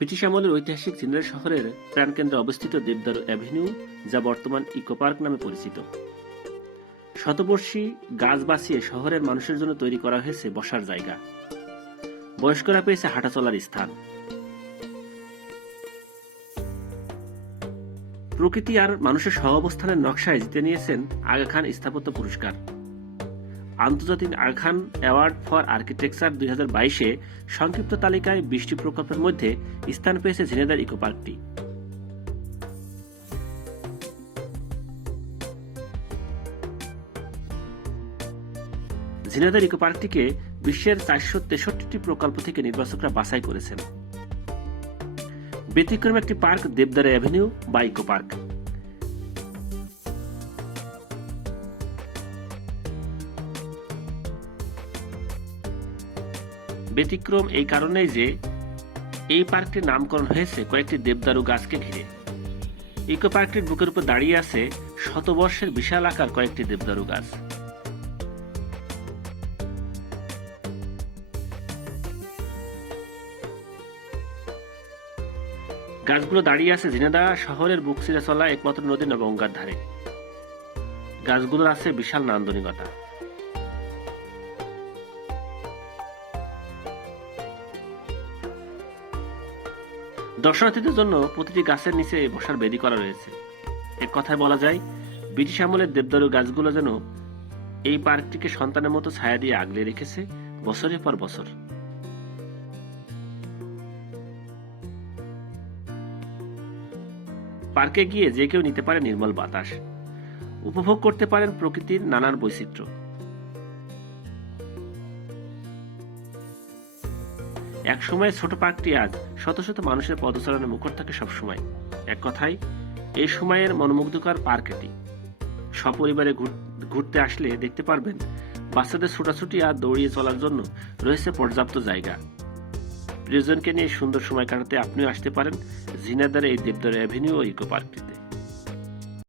British আমলের ঐতিহাসিক জিন্দার শহরের প্রাণকেন্দ্রে অবস্থিত দেবদারু অ্যাভিনিউ, যা বর্তমান ইকো পার্ক নামে পরিচিত। শতবর্ষী গাছ বাঁচিয়ে শহরের মানুষের জন্য তৈরি করা হয়েছে বসার জায়গা। বয়স্করা পেয়েছে হাঁটা চলার স্থান। প্রকৃতি আর মানুষের সহাবস্থানের নকশায় জিতে নিয়েছেন আগা খান স্থাপত্য পুরস্কার। আন্তর্জাতিক Aga Khan award for architecture দুই হাজার বাইশে সংক্ষিপ্ত তালিকায় বৃষ্টি প্রকল্পের মধ্যে স্থান পেয়েছে ঝিনেদার ইকো পার্কটি। ঝিনেদার ইকো পার্কটিকে বিশ্বের চারশো তেষট্টিটি প্রকল্প থেকে নির্বাচকরা বাছাই করেছেন। ব্যতিক্রম একটি পার্ক দেবদারা অ্যাভিনিউ বা ইকো পার্ক। ব্যতিক্রম এই কারণেই যে এই পার্কটির নামকরণ হয়েছে কয়েকটি দেবদারু গাছকে ঘিরে। ইকো পার্কটির বুকের উপর দাঁড়িয়ে আছে শতবর্ষের বিশাল আকার কয়েকটি দেবদারু গাছ। গাছগুলো দাঁড়িয়ে আছে ঝিনাদা শহরের বুক চলা একমাত্র নদী নবঙ্গার ধারে। গাছগুলোর আছে বিশাল নান্দনিকতা। দর্শনার্থীদের জন্য প্রতিটি গাছের নিচে বসার বেদি করা রয়েছে। এক কথায় বলা যায়, ব্রিটিশ আমলের দেবদারু গাছগুলো যেন এই পার্কটিকে সন্তানের মতো ছায়া দিয়ে আগলে রেখেছে বছরের পর বছর। পার্কে গিয়ে যে কেউ নিতে পারে নির্মল বাতাস। উপভোগ করতে পারেন প্রকৃতির নানান বৈচিত্র্য। এক সময় ছোট পার্কটি আজ শত শত মানুষের পদচারণে মুখর থাকে সবসময়। এক কথায় এই সময়ের মনোমুগ্ধকর পার্ক এটি। সপরিবারে ঘুর- ঘুরতে আসলে দেখতে পারবেন, বাচ্চাদের ছোটাছুটি আর দৌড়িয়ে চলার জন্য রয়েছে পর্যাপ্ত জায়গা। প্রিয়জনকে নিয়ে সুন্দর সময় কাটাতে আপনিও আসতে পারেন জিনাদার এই দেবদার অ্যাভিনিউ ইকো পার্কটিতে।